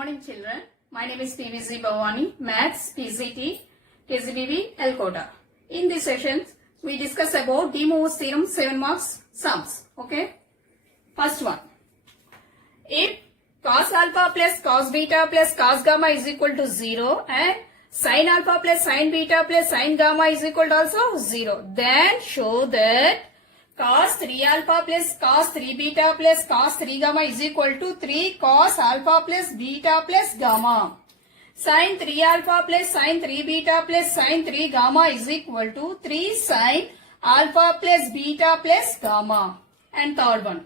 Morning children, my name is PVZ Bhavani, Maths, PCT, KGBB, L-Kota. In this session, we discuss about De Moivre's theorem 7 marks sums. Okay. First one. If cos alpha plus cos beta plus cos gamma is equal to 0 and sin alpha plus sin beta plus sin gamma is equal to also 0, then show that cos 3 alpha plus cos 3 beta plus cos 3 gamma is equal to 3 cos alpha plus beta plus gamma. Sin 3 alpha plus sin 3 beta plus sin 3 gamma is equal to 3 sin alpha plus beta plus gamma. And third one.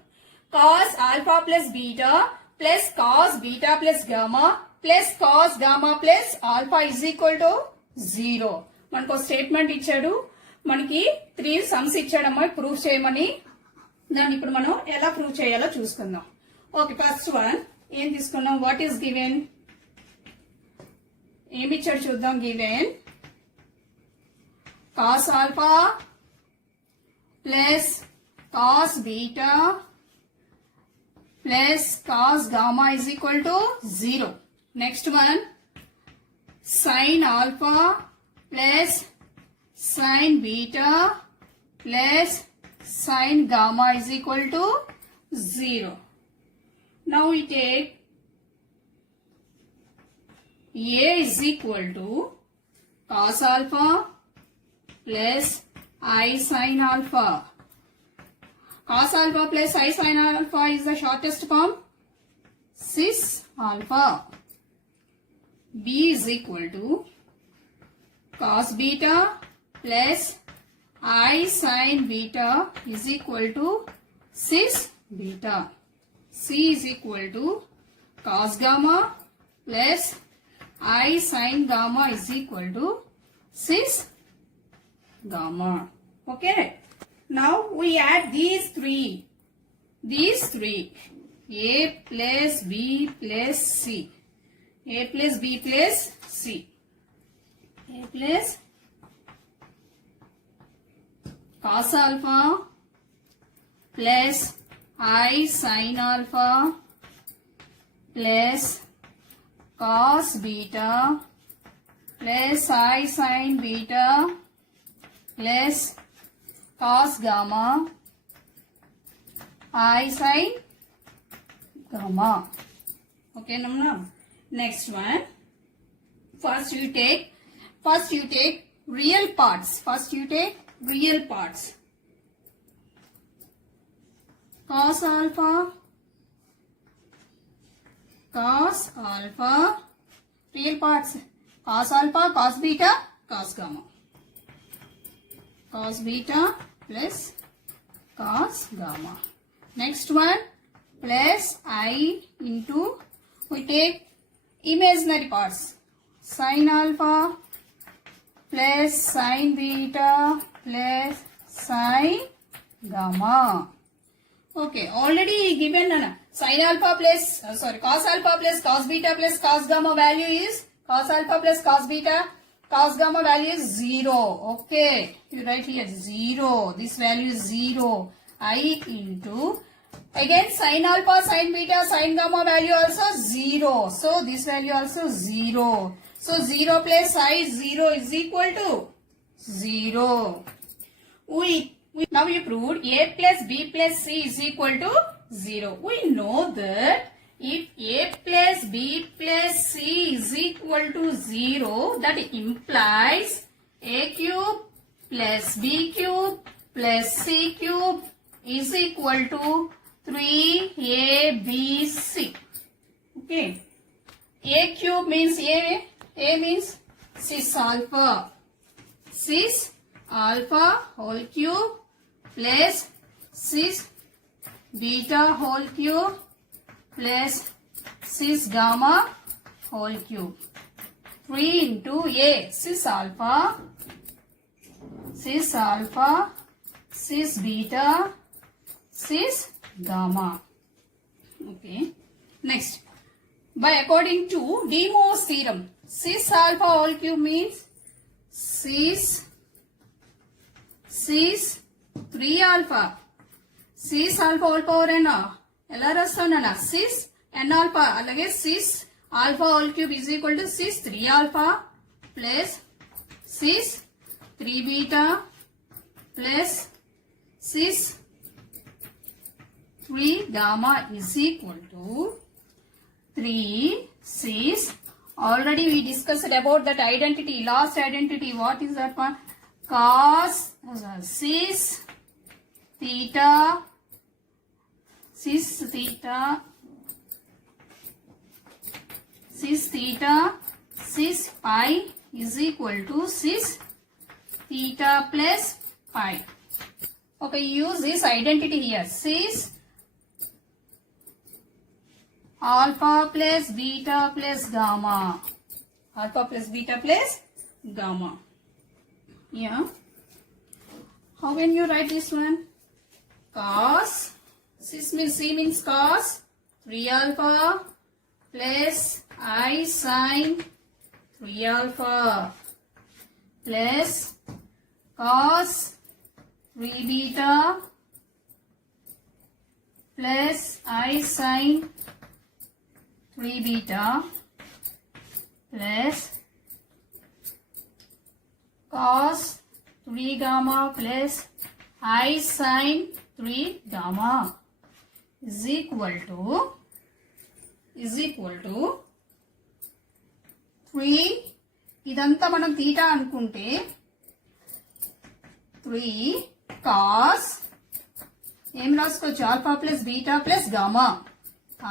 Cos alpha plus beta plus cos beta plus gamma plus cos gamma plus alpha is equal to 0. మనకు స్టేట్మెంట్ ఇచ్చాడు, మనకి 3 సమ్స్ ఇచ్చాడమ్మా, ప్రూఫ్ చేయమని. దాన్ని ఇప్పుడు మనం ఎలా ప్రూవ్ చేయాలో చూసుకుందాం. ఓకే, ఫస్ట్ వన్ ఏం తీసుకున్నాం? What is given? ఏమి ఇచ్చాడు చూద్దాం. Given cos alpha plus cos beta plus cos gamma is equal to 0. Next one, sin alpha plus sin beta plus sin gamma is equal to 0. Now we take A is equal to cos alpha plus I sin alpha. Cos alpha plus I sin alpha is the shortest form, cis alpha. B is equal to cos beta plus I sin beta is equal to cis beta. C is equal to cos gamma plus I sin gamma is equal to cis gamma. Okay. Now we add these three. A plus B plus C. A plus B plus C. A plus cos alpha plus I sin alpha plus cos beta plus I sin beta plus cos gamma I sin gamma. Okay, now next one. First you take real parts. Cos alpha, real parts. Cos alpha, cos beta, cos gamma. Cos beta plus cos gamma. Next one, plus I into, we take imaginary parts. Sin alpha plus sin beta plus sin gamma. Okay, already given sin alpha plus, cos alpha plus cos beta plus cos gamma value is, cos alpha plus cos beta cos gamma value is 0. Okay, you write here 0. This value is 0. I into, again sin alpha, sin beta, sin gamma value also 0. So this value also 0. So 0 plus I 0 is equal to 0. Now we proved A plus B plus C is equal to 0. We know that if A plus B plus C is equal to 0, that implies A cube plus B cube plus C cube is equal to 3ABC. Okay. A cube means A means cis alpha whole cube plus cis beta whole cube plus cis gamma whole cube. 3 into A, cis alpha, cis beta, cis gamma. Okay. Next, by according to De Moivre's theorem, cis alpha whole cube means cis 3 alpha. cis alpha whole power n ఎలా రాస్తానన్నా సిస్ ఎన్ ఆల్ఫా అలాగే sys alpha whole cube is equal to cis 3 alpha plus cis 3 beta plus cis 3 gamma is equal to 3 cis. Already we discussed about that identity, last identity. What is that one? Cos cis theta cis pi is equal to cis theta plus pi. Okay, use this identity here. Cis alpha plus beta plus gamma. Alpha plus beta plus gamma. Yeah. How can you write this one? Cos, cis means C means cos 3 alpha plus I sin 3 alpha plus cos 3 beta plus I sin 3 beta plus cos 3 gamma plus I sin 3 gamma is equal to 3. ఇదంతా మనం తీటా అనుకుంటే 3 cos ఏం రాసుకోవచ్చు? Alpha plus beta plus gamma,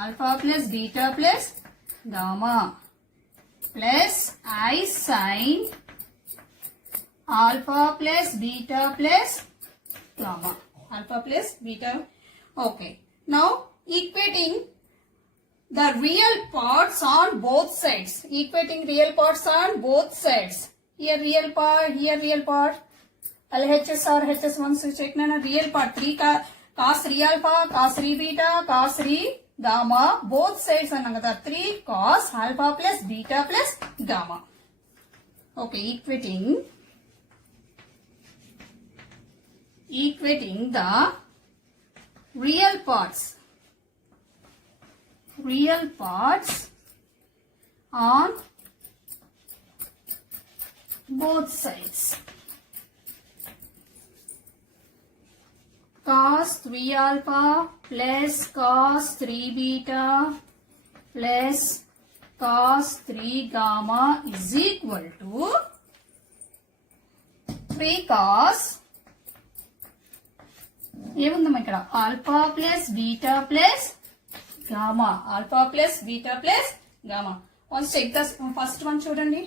alpha plus beta plus gamma plus I sin alpha plus beta plus gamma. Alpha plus beta. Okay. Now equating the real parts on both sides. Equating real parts on both sides. Here real part, here real part. LHS or HS once you check na real part 3 cos 3 alpha, cos 3 beta, cos 3 gamma. Both sides another 3 cos alpha plus beta plus gamma. Okay, equating the real parts on both sides. Cos 3 alpha plus cos 3 beta plus cos 3 gamma is equal to 3 cos ఏముందమ్మా ఇక్కడ alpha plus beta plus gamma, alpha plus beta plus gamma. Once check the first one చూడండి.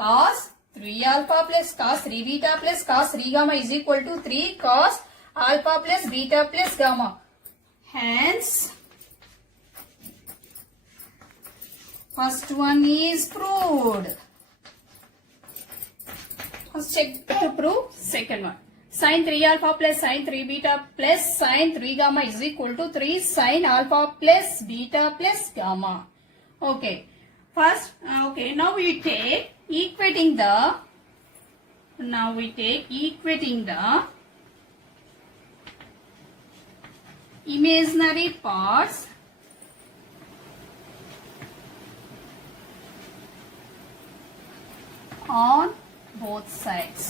Cos 3 alpha plus cos 3 beta plus cos 3 gamma is equal to 3 cos alpha plus beta plus gamma. Hence first one is proved. Let's check to prove second one. Sin 3 alpha plus sin 3 beta plus sin 3 gamma is equal to 3 sin alpha plus beta plus gamma. Okay. First, okay, now we take equating the imaginary parts on both sides.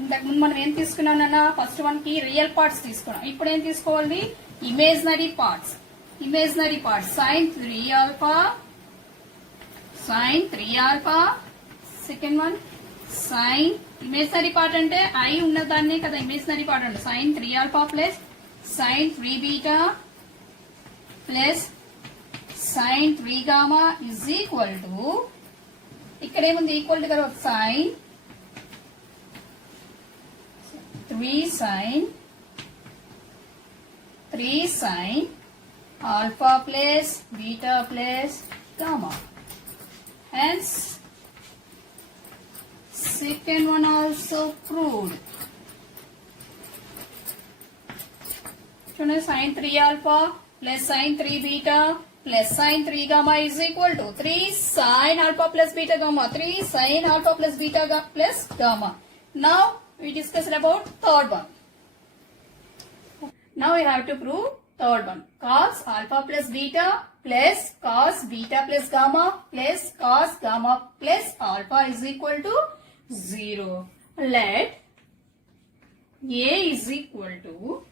ఇంతకు ముందు మనం ఏం తీసుకున్నాం నాన్న? First one కి real parts తీసుకున్నాం. ఇప్పుడు ఏం తీసుకోవాలి? Imaginary parts. sin 3 alpha second one sin imaginary part అంటే ఐ ఉన్నదాన్నే కదా ఇమేజినరీ పార్ట్ అంటే sin 3 alpha plus sin 3 beta plus sin 3 gamma is equal to ఇక్కడ ఏముంది? ఈక్వల్ టు కదా sin 3 sin alpha plus beta plus gamma. Hence second one also proved. Sin 3 alpha plus sin 3 beta plus sin 3 gamma is equal to 3 sin alpha plus beta gamma. 3 sin alpha plus beta plus gamma. Now we discussed about third one. Now we have to prove Third one, cos alpha plus beta plus cos beta plus gamma plus cos gamma plus alpha is equal to 0. Let A is equal to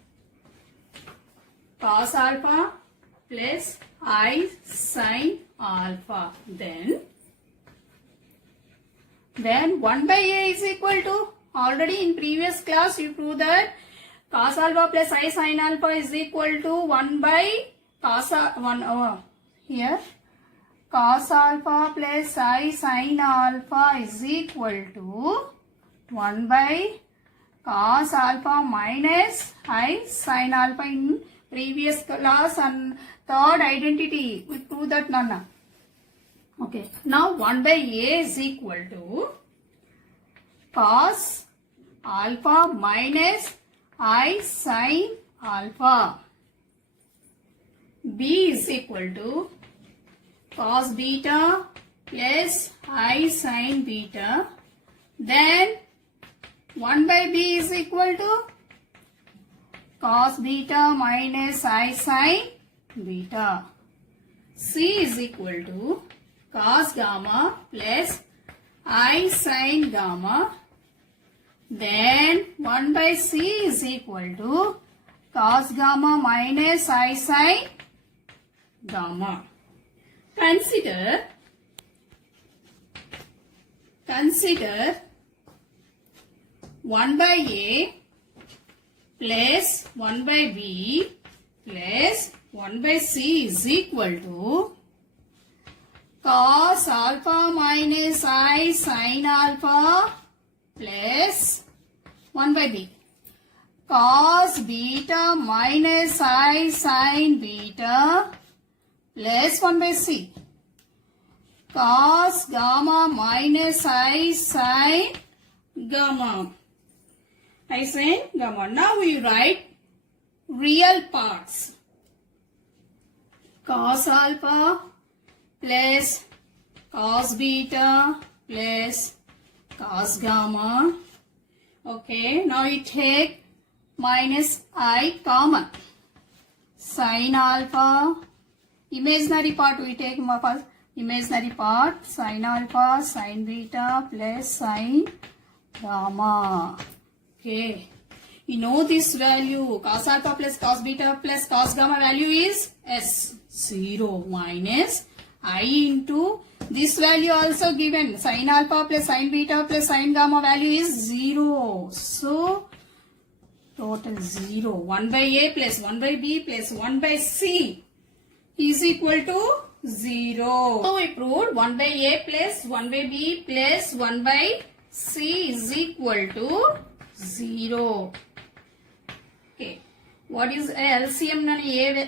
cos alpha plus I sin alpha. Then 1 by A is equal to, already in previous class you proved that cos alpha plus I sin alpha is equal to 1 by cos here cos alpha plus I sin alpha is equal to 1 by cos alpha minus I sin alpha in previous class and third identity. We proved that none. Okay. Now 1 by A is equal to cos alpha minus I sin alpha. B is equal to cos beta plus I sin beta. Then 1 by B is equal to cos beta minus I sin beta. C is equal to cos gamma plus I sin gamma. Then 1 by C is equal to cos gamma minus I sin gamma. Consider 1 by A plus 1 by B plus 1 by C is equal to cos alpha minus I sin alpha plus 1 by B cos beta minus I sin beta plus 1 by C cos gamma minus I sin gamma. I sin gamma. Now we write real parts. Cos alpha plus cos beta plus cos gamma. Okay, now you take minus I common. Sin alpha, imaginary part we take first. Imaginary part, sin alpha, sin beta plus sin gamma. Okay, you know this value, cos alpha plus cos beta plus cos gamma value is S0 minus I into this value also given, sin alpha plus sin beta plus sin gamma value is 0. So, total 0. 1 by A plus 1 by B plus 1 by C is equal to 0. So, we proved 1 by A plus 1 by B plus 1 by C is equal to 0. Okay. What is LCM?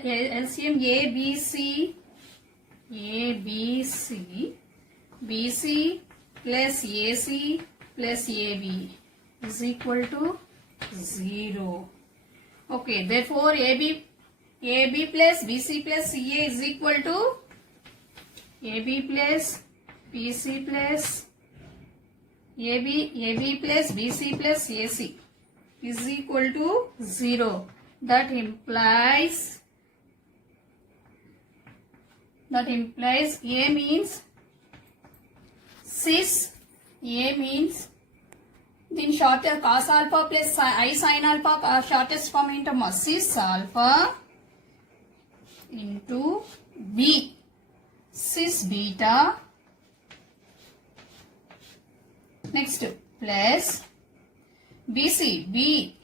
LCM A, B, C. A, B, C. BC plus AC plus AB is equal to 0. Okay. Therefore, AB plus BC plus CA is equal to AB plus BC plus AB plus BC plus AC is equal to 0. That implies A means cis. A means then shortest cos alpha plus I sin alpha shortest form into cis alpha into B cis beta. Next plus BC B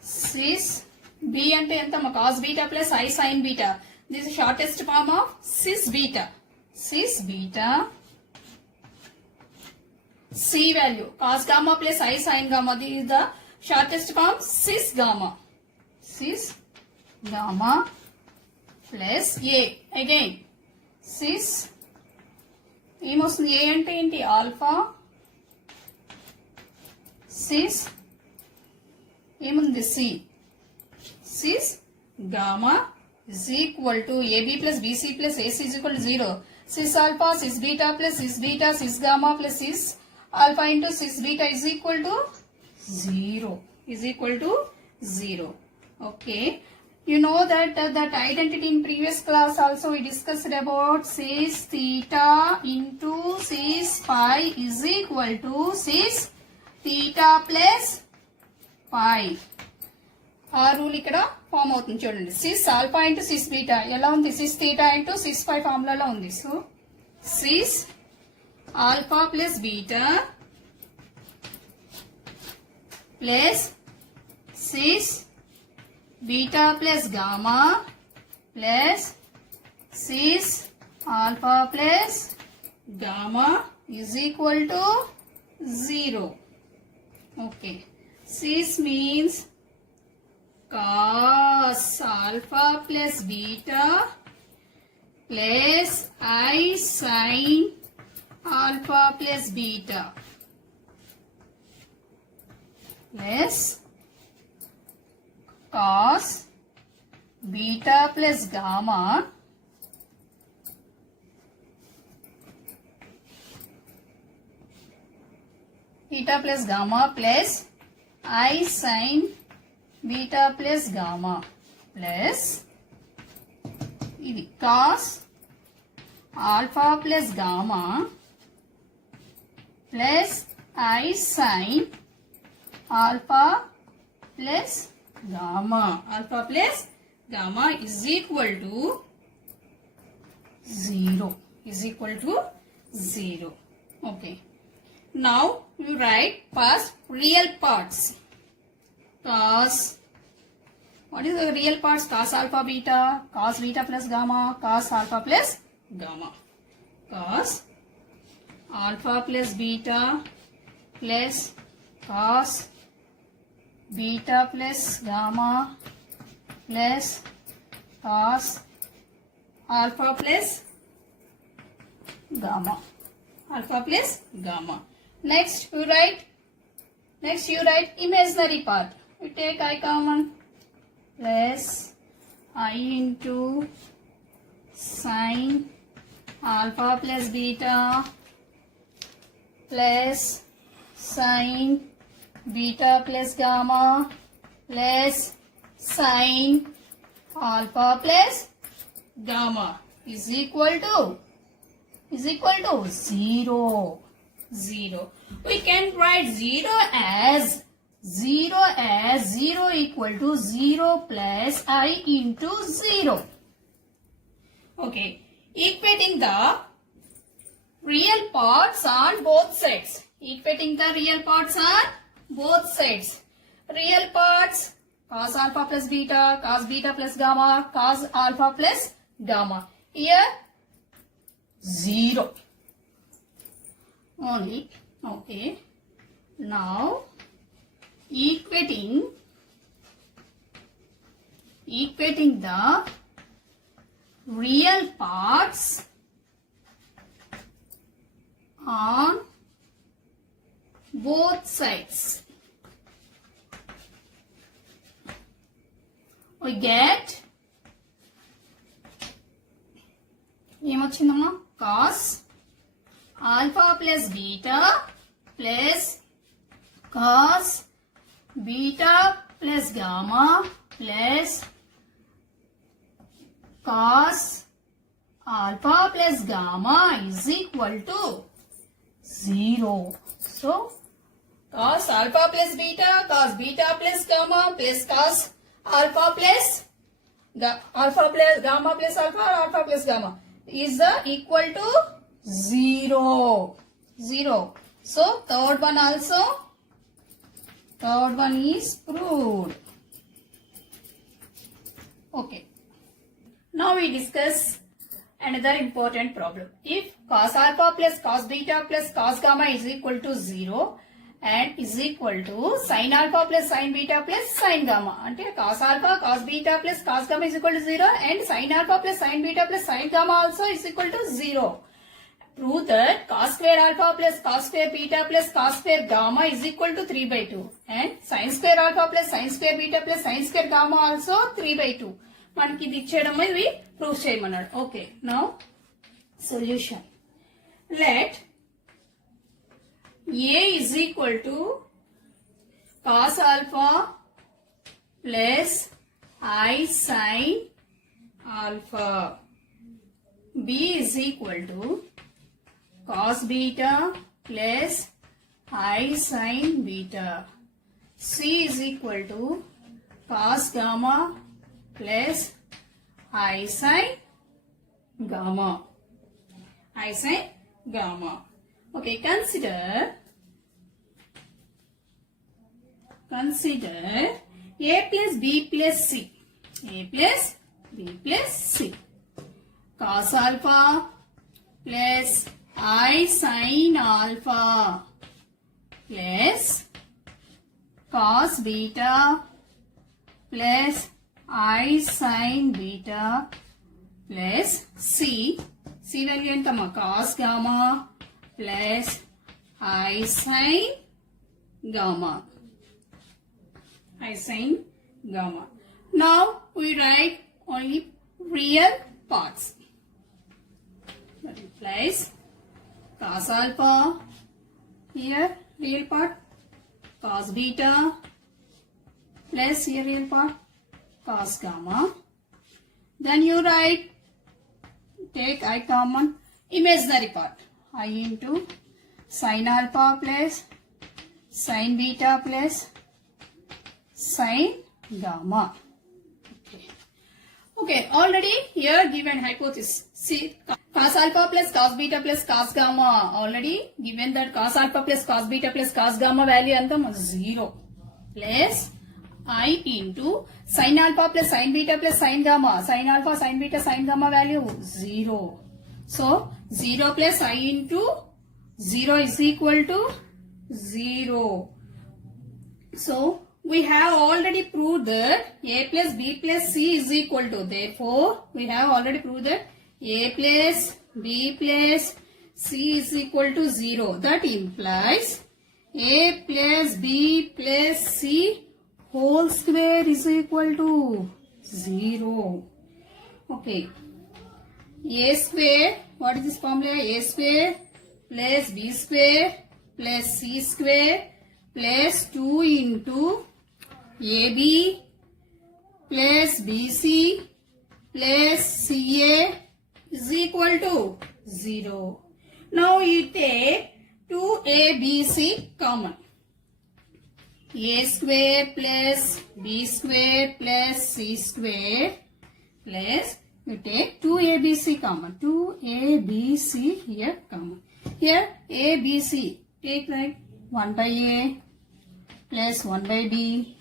cis B ante enta cos beta plus I sin beta. This is shortest form of cis beta. Cis beta C value cos gamma plus I sin gamma. This is the shortest form cis gamma. Cis gamma plus A. Again cis ఏమొస్తుంది A అంటే ఏంటి alpha cis ఏముంది C cis gamma is equal to AB plus BC plus AC is equal to 0. Cis alpha, cis beta plus cis beta, cis gamma plus cis alpha into cis beta is equal to 0. Is equal to 0. Okay. You know that that identity in previous class also we discussed about cis theta into cis phi is equal to cis theta plus phi. ఆ rule ఇక్కడ form అవుతుంది చూడండి. Cis alpha into cis beta ఎలా ఉంది? Cis theta into cis phi ఫార్ములాలో ఉంది. So cis alpha plus beta plus cis beta plus gamma plus cis alpha plus gamma is equal to 0. Okay, cis means cos alpha plus beta plus I sin alpha plus beta plus cos beta plus gamma theta plus gamma plus I sin beta plus gamma plus ఇది cos alpha plus gamma plus I sin alpha plus gamma. Alpha plus gamma is equal to 0. Is equal to 0. Okay. Now you write first real parts. Cos, what is the real parts? Cos alpha beta, cos beta plus gamma, cos alpha plus gamma. Cos alpha plus beta plus cos beta plus gamma plus cos alpha plus gamma. Alpha plus gamma. Next you write imaginary part. We take I common plus I into sin alpha plus beta plus sin beta plus gamma plus sin alpha plus gamma is equal to 0. 0. We can write 0 as 0 equal to 0 plus I into 0. Okay. Equating the real parts on both sides. Equating the real parts on both sides. Real parts cos alpha plus beta, cos beta plus gamma, cos alpha plus gamma. Here 0 only. Okay. Now equating the real parts on both sides. We get ఏమొచ్చిందమ్మా? cos alpha plus beta plus cos beta plus gamma plus cos alpha plus gamma is equal to 0. So cos alpha plus beta, cos beta plus gamma plus cos alpha plus gamma plus alpha or alpha plus gamma is equal to 0. 0. So third one is proved. Okay. Now we discuss another important problem. If cos alpha plus cos beta plus cos gamma is equal to 0 and is equal to sin alpha plus sin beta plus sin gamma. Ante cos alpha, cos beta plus cos gamma is equal to 0 and sin alpha plus sin beta plus sin gamma also is equal to 0. Prove that cos square alpha plus cos square beta plus cos square gamma is equal to 3/2 and sin square alpha plus sin square beta plus sin square gamma also 3/2. మనకి ఇది ఇచ్చేయడం ఇవి ప్రూవ్ చేయమన్నాడు. Okay, now solution. Let A is equal to cos alpha plus I sin alpha. B is equal to cos beta plus I sin beta. C is equal to cos gamma plus I sin gamma. I sin gamma. Okay, consider A plus B plus C. A plus B plus C. Cos alpha plus I sin alpha plus cos beta plus I sin beta plus C. C value entama cos gamma plus I sin gamma. I sin gamma. Now we write only real parts. That implies cos alpha, here real part, cos beta, plus here real part, cos gamma. Then you write, take I common, imaginary part, I into sin alpha plus sin beta plus sin gamma. Okay, already here given hypothesis. See, cos alpha plus cos beta plus cos gamma. Already given that cos alpha plus cos beta plus cos gamma value anta 0 plus I into sin alpha plus sin beta plus sin gamma. Sin alpha, sin beta, sin gamma value 0. So 0 plus I into 0 is equal to 0. So we have already proved that A plus B plus C is equal to. Therefore, we have already proved that A plus B plus C is equal to 0. That implies A plus B plus C whole square is equal to 0. Okay. A square, what is this formula? A square plus B square plus C square plus 2 into AB plus BC plus CA is equal to 0. Now you take 2ABC common. A square plus B square plus C square plus you take 2ABC common. 2ABC here common. Here ABC take like 1 by A plus 1 by B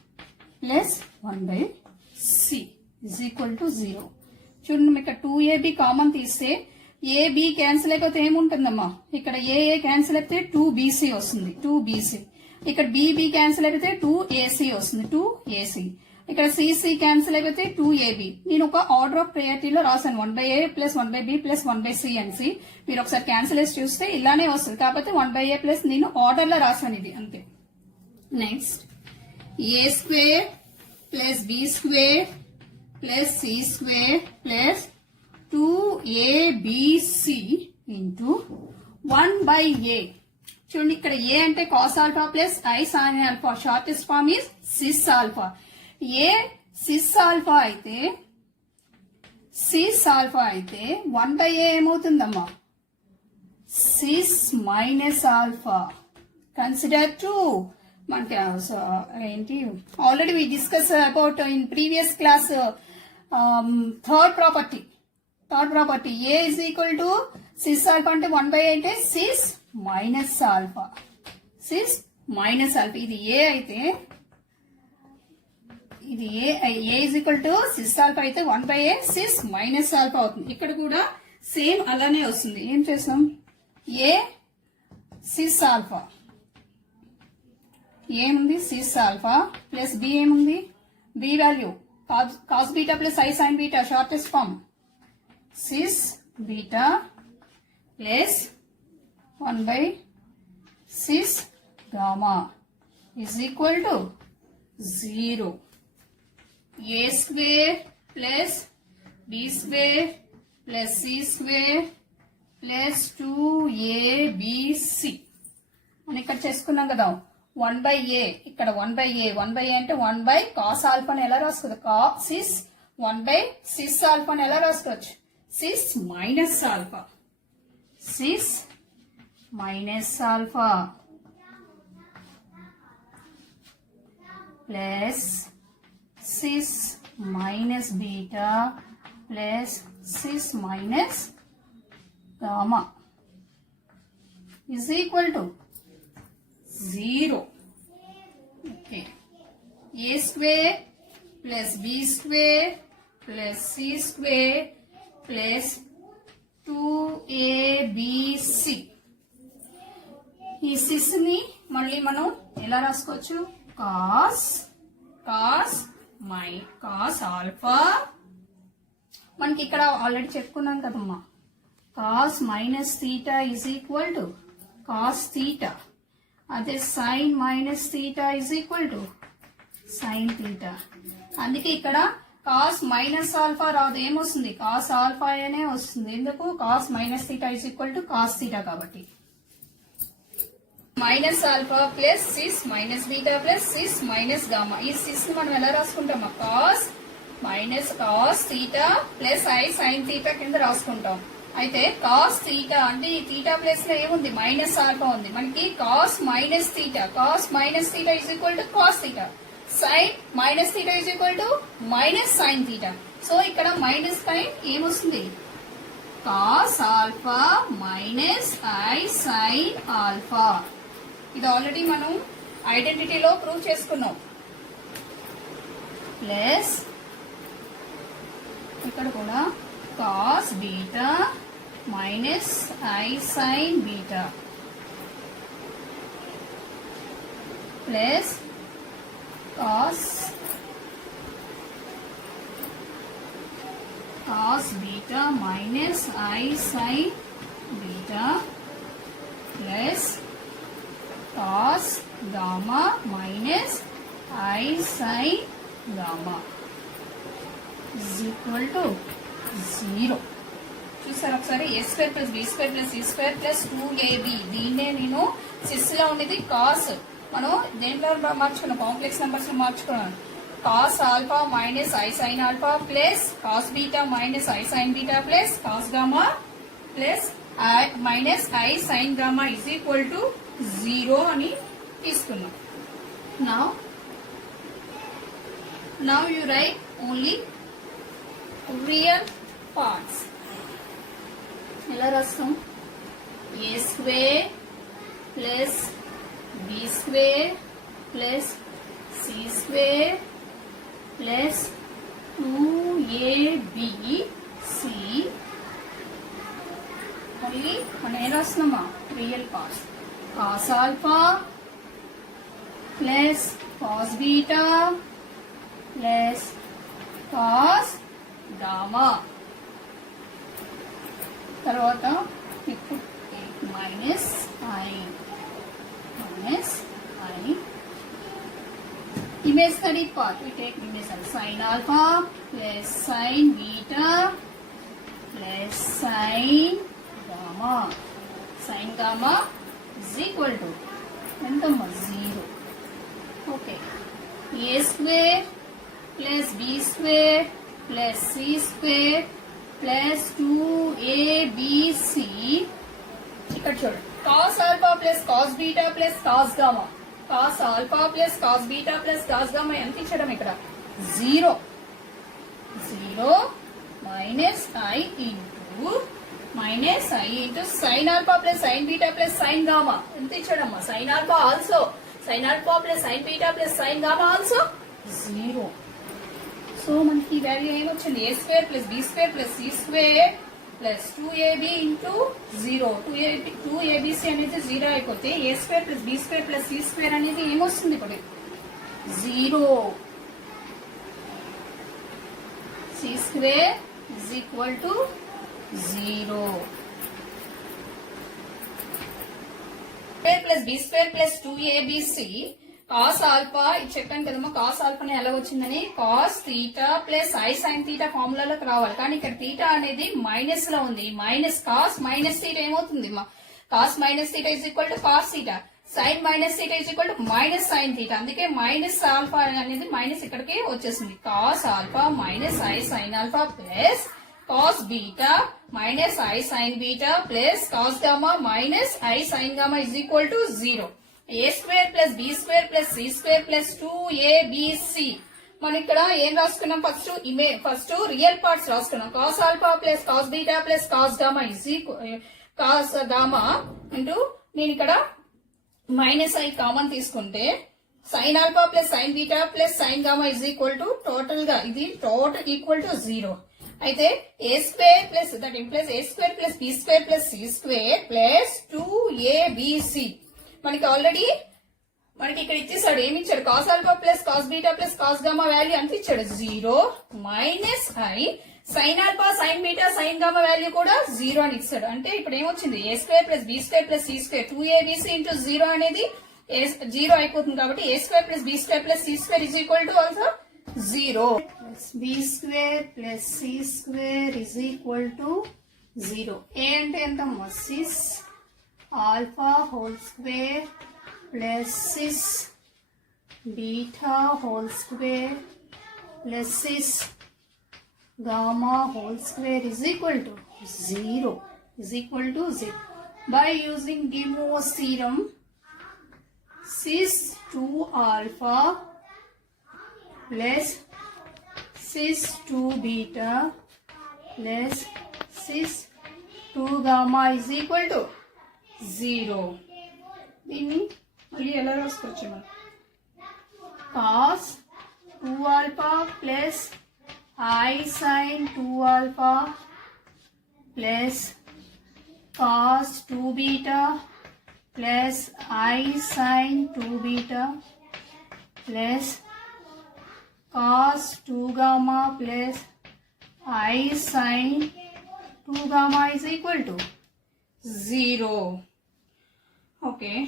plus 1 by C is equal to 0. చూడండి ఇక్కడ 2AB common తీస్తే AB cancel అయిపోతే ఏముంటుందమ్మా, ఇక్కడ AA cancel అయితే 2BC వస్తుంది, 2BC. ఇక్కడ BB cancel అయిపోతే 2AC వస్తుంది, 2AC. ఇక్కడ CC క్యాన్సిల్ అయిపోతే 2AB. నేను ఒక ఆర్డర్ ఆఫ్ ప్రయారిటీలో రాశాను 1 by A plus 1 by B plus 1 by C and C. మీరు ఒకసారి క్యాన్సిల్ చేసి చూస్తే ఇలానే వస్తుంది, కాకపోతే 1 by A plus నేను ఆర్డర్ లో రాశాను ఇది అంతే. Next A square plus B square plus C square plus 2ABC into 1 by A. చూడండి ఇక్కడ A అంటే cos alpha plus I sin alpha. Shortest form is cis alpha. A cis alpha అయితే 1 by A ఏమవుతుందమ్మా, cis minus alpha. Consider 2. మనకి ఏంటి already we discuss about in previous class third property. A is equal to cis alpha అంటే 1 by A అంటే cis minus alpha. ఇది A అయితే ఇది A is equal to cis alpha అయితే 1 by A cis minus alpha అవుతుంది. ఇక్కడ కూడా సేమ్ అలానే వస్తుంది. ఏం చేసాం, A cis alpha ఏముంది cis alpha ప్లస్ B ఏముంది, B value cos beta plus I sin beta shortest form cis beta plus 1 by cis gamma is equal to 0. A square plus B square plus C square plus 2ABC అని ఇక్కడ చేసుకున్నాం కదా. 1/a ఇక్కడ 1/a అంటే 1 cos ఆల్ఫాని ఎలా రాసుకోవచ్చు సిస్ 1 సిస్ ఆల్ఫాని ఎలా రాసుకోవచ్చు cis minus alpha plus cis minus beta plus cis minus gamma is equal to 0. Okay. A square plus B square plus C square plus 2ABC. ఈ సిస్ ని మళ్ళీ మనం ఎలా రాసుకోవచ్చు కాస్ ఆల్ఫా మనకి ఇక్కడ ఆల్రెడీ చెప్పుకున్నాం కదమ్మా cos minus theta is equal to cos theta అదే sine minus theta is equal to sine theta అందుకే ఇక్కడ కాస్ మైనస్ ఆల్ఫా రాదు ఏమొస్తుంది కాస్ ఆల్ఫా అనే వస్తుంది ఎందుకు cos minus theta is equal to cos theta కాబట్టి minus alpha plus cis minus beta plus cis minus gamma ఈ cis ని మనం ఎలా రాసుకుంటామా cos theta plus i sine theta కింద రాసుకుంటాం అయితే కాస్ థీటా అంటే ఈ థీటా ప్లేస్ లో ఏముంది మైనస్ ఆల్ఫా ఉంది మనకి cos minus theta is equal to cos theta sine minus theta is equal to minus sine theta so ఇక్కడ మైనస్ సైన్ ఏమొస్తుంది cos alpha minus i sine alpha ఇది already మనం ఐడెంటిటీలో prove చేసుకున్నాం ప్లస్ ఇక్కడ కూడా cos beta minus i sine beta plus cos beta minus i sine beta plus cos gamma minus i sine gamma is equal to 0 చూసారు ఒకసారి a square plus b square plus c square plus 2ab దీన్నే నేను సిస్ లో ఉండేది కాస్ మనం దేంట్లో మార్చుకున్నాం complex numbers లో మార్చుకున్నాం cos alpha minus i sine alpha plus cos beta minus i sine beta plus cos gamma plus minus i sine gamma is equal to 0 అని తీసుకున్నాం now you write only real parts ఎలా రాస్తాం a square plus b square plus c square plus 2abc మళ్ళీ మనం ఏం రాస్తున్నామా real parts cos alpha plus cos beta plus cos gamma తర్వాత ఇప్పుడు minus i imaginary part we take imaginary sin alpha plus sin beta plus sin gamma is equal to entamma 0 okay a square plus b square plus c square plus 2abc ఇక్కడ చూడండి cos alpha plus cos beta plus cos gamma cos alpha plus cos beta plus cos gamma ఎంత ఇచ్చడం ఇక్కడ 0 minus i into sin alpha plus sin beta plus sin gamma ఎంత ఇచ్చడమ్మా sin alpha plus sin beta plus sin gamma also 0 so మనకి value ఏమొచ్చింది a square plus b square plus c square plus 2ab into 0 2abc అనేది 0 అయిపోతే a square plus b square plus c square అనేది ఏమొస్తుంది ఇప్పుడు 0 c square is equal to 0 plus b square plus 2abc cos alpha ఇది చెప్పాను కదమ్మా cos ఆల్ఫాని ఎలా వచ్చిందని cos theta plus i sine theta ఫార్ములాలోకి రావాలి కానీ ఇక్కడ థీటా అనేది మైనస్ లో ఉంది మైనస్ కాస్ మైనస్ థీటా ఏమవుతుంది cos minus theta is equal to cos theta sine minus theta is equal to minus sine theta. అందుకే మైనస్ ఆల్ఫా అనేది మైనస్ ఇక్కడికి వచ్చేసింది. Cos alpha minus i sine alpha plus cos beta minus i sine beta plus cos gamma minus i sine gamma is equal to 0. A square plus b square plus c square plus 2abc. మనం ఇక్కడ ఏం రాసుకున్నాం? First real parts రాసుకున్నాం. Cos alpha plus cos beta plus cos gamma is equal cos gamma into నేను ఇక్కడ minus i common తీసుకుంటే sine alpha plus sine beta plus sine gamma is equal to total గా ఇది total equal to 0. అయితే a square plus that implies a square plus b square plus c square plus 2abc. మనకి ఇక్కడ ఇచ్చేసాడు. ఏమి ఇచ్చాడు? Cos alpha plus cos beta plus cos gamma value అంత ఇచ్చాడు 0 minus i sine alpha sine beta sine gamma value కూడా 0 అని ఇచ్చాడు. అంటే ఇప్పుడు ఏమొచ్చింది? A square plus b square plus c square 2abc into 0 అనేది 0 అయిపోతుంది. కాబట్టి a square plus b square plus c square is equal to also 0. B square plus c square is equal to 0. A అంటే ఎంత? Cis alpha whole square plus cis beta whole square plus cis gamma whole square is equal to 0 by using De Moivre's theorem. Cis 2 alpha plus cis 2 beta plus cis 2 gamma is equal to 0. దీన్ని మళ్ళీ ఎలా రాసుకోవచ్చు? మనం cos 2 alpha plus I sin 2 alpha plus cos 2 beta plus I sin 2 beta plus cos 2 gamma plus I sin 2 gamma is equal to 0. Okay.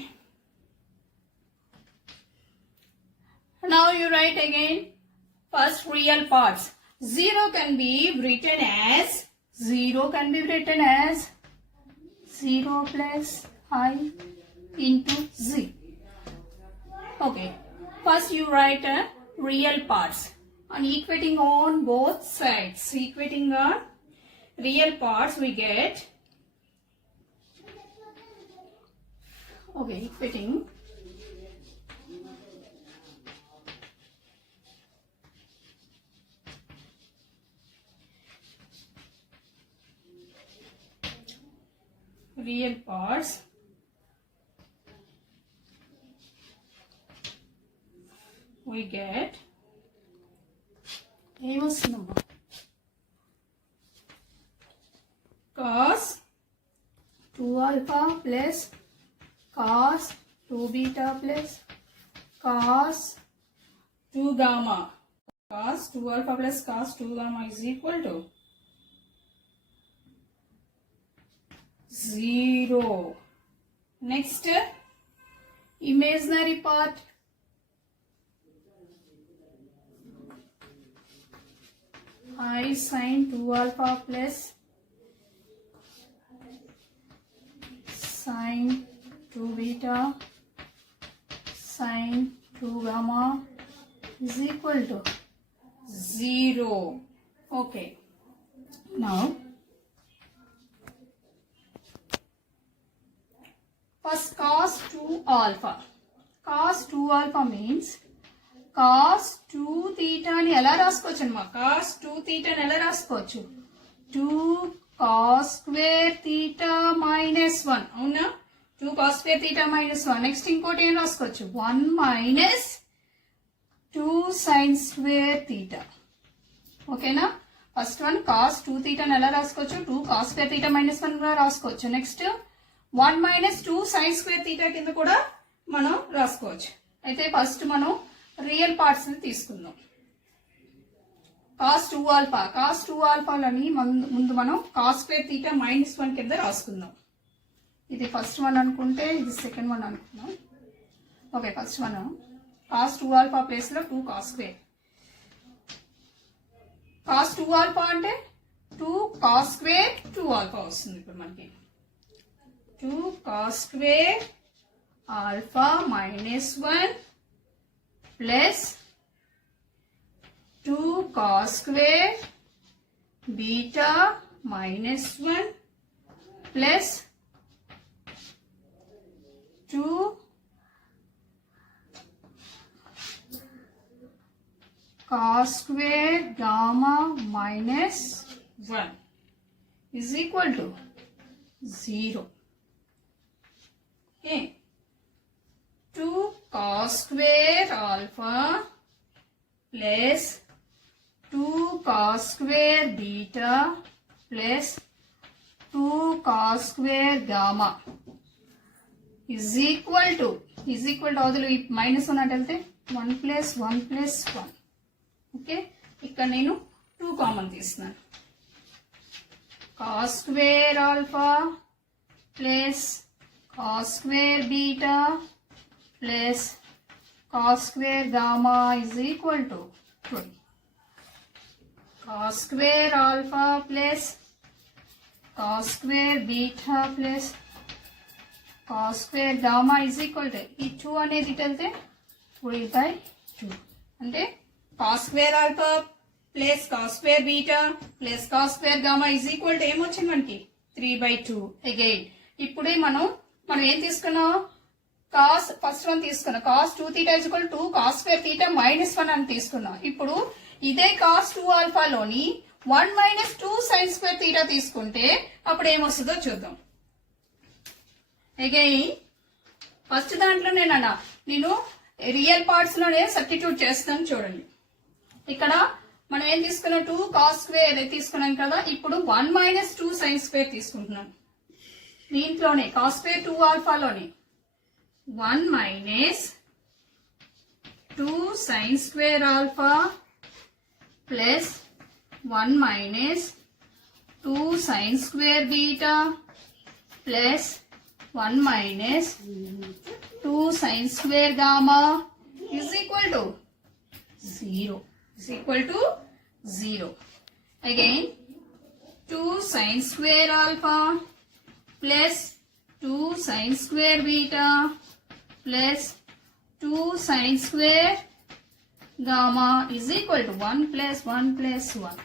Now you write again first real parts. 0 can be written as 0 plus I into z. Okay. First you write real parts and equating on both sides. Equating on real parts we get. Okay, equating. Real parts we get cos 2 alpha plus cos 2 beta plus cos 2 gamma. Cos 2 alpha plus cos 2 gamma is equal to 0. Next, imaginary part. I sin 2 alpha plus sin 2 beta sin 2 gamma is equal to 0. Okay. Now, first cos 2 alpha. Cos 2 alpha means cos 2 theta ni ela raskochu anma. Cos 2 theta ni ela raskochu? 2 cos square theta minus 1. Avuna? 2 cos square theta minus 1. Next inkoti em raskochu? 1 minus 2 sin square theta. Okay na? First one cos 2 theta ni ela raskochu? 2 cos square theta minus 1 ga raskochu. Next 1 minus 2 sin square theta కింద కూడా మనం రాసుకోవచ్చు. అయితే ఫస్ట్ మనం real parts ని తీసుకుందాం. cos 2 alpha. cos 2 alpha లని ముందు మనం cos square theta minus 1 కింద రాసుకుందాం. ఇది ఫస్ట్ వన్ అనుకుంటే ఇది సెకండ్ వన్ అనుకుందాం. Okay, first one cos 2 alpha place లో 2 cos square. cos 2 alpha అంటే 2 cos square 2 alpha వస్తుంది. ఇప్పుడు మనకి 2 cos square alpha minus 1 plus 2 cos square beta minus 1 plus 2 cos square gamma minus 1 is equal to 0. Okay. 2 cos square alpha plus 2 cos square beta plus 2 cos square gamma is equal to అవతల మైనస్ 1 అంటే 1 plus 1 plus 1. ఓకే, ఇక్కడ నేను 2 కామన్ తీస్తున్నాను. cos square alpha plus cos square beta plus cos square gamma is equal to 2. cos square alpha plus cos square beta plus cos square gamma is equal to ఈ 2 అనేది ఇటు వెళ్తే 3/2 అంటే cos square alpha plus cos square beta plus cos square gamma is equal to ఏమొచ్చింది మనకి 3/2. అగైన్ ఇప్పుడే మనం ఏం తీసుకున్నాం, cos ఫస్ట్ వన్ తీసుకున్నాం, cos 2 theta is equal to 2 cos square theta minus 1 అని తీసుకున్నాం. ఇప్పుడు ఇదే cos 2 alpha లోని 1 minus 2 sin square theta తీసుకుంటే అప్పుడు ఏమొస్తుందో చూద్దాం. అగైన్ ఫస్ట్ దాంట్లో నేను రియల్ పార్ట్స్ లోనే సబ్స్టిట్యూట్ చేస్తాను. చూడండి, ఇక్కడ మనం ఏం తీసుకున్నాం, 2 cos square తీసుకున్నాం కదా. ఇప్పుడు 1 minus 2 sin square తీసుకుంటున్నాం. దీంట్లోనే cos square 2 alpha లోనే 1 minus 2 sin square alpha plus 1 minus 2 sin square beta plus 1 minus 2 sin square gamma is equal to 0. Is equal to 0. Again 2 sin square alpha plus 2 sin square beta plus 2 sin square gamma is equal to 1 plus 1 plus 1.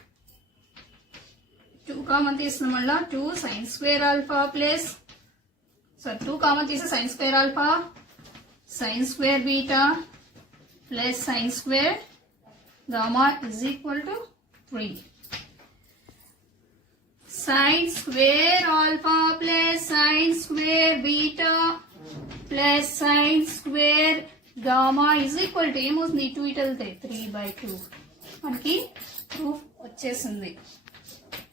2 కామన్ తీసిన మళ్ళా 2 sin square alpha plus 2 కామన్ తీసి sin square alpha sin square beta plus sin square gamma is equal to 3. Sin square alpha plus sin square beta plus sin square gamma is equal to ఏమవుతుంది, 2 ఇటు వెళ్తే 3/2. మనకి ప్రూఫ్ వచ్చేసింది.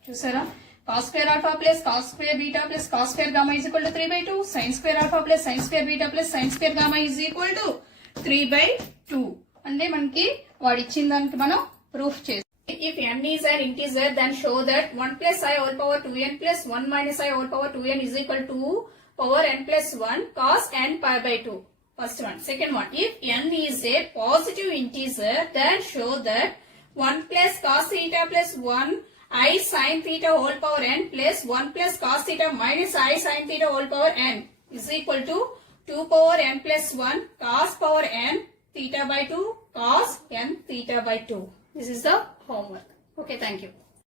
చూసారా, cos square alpha plus cos square beta plus cos square gamma is equal to 3/2. Sin square alpha plus sin square beta plus sin square gamma is equal to 3/2. అంటే మనకి వాడు ఇచ్చిన దానికి మనం ప్రూఫ్ చేస్తాం. If n is an integer, then show that 1 plus I whole power 2n plus 1 minus I whole power 2n is equal to power n plus 1 cos n pi by 2. First one. Second one. If n is a positive integer, then show that 1 plus cos theta plus 1 I sin theta whole power n plus 1 plus cos theta minus I sin theta whole power n is equal to 2 power n plus 1 cos power n theta by 2 cos n theta by 2. This is the homework. Okay, thank you.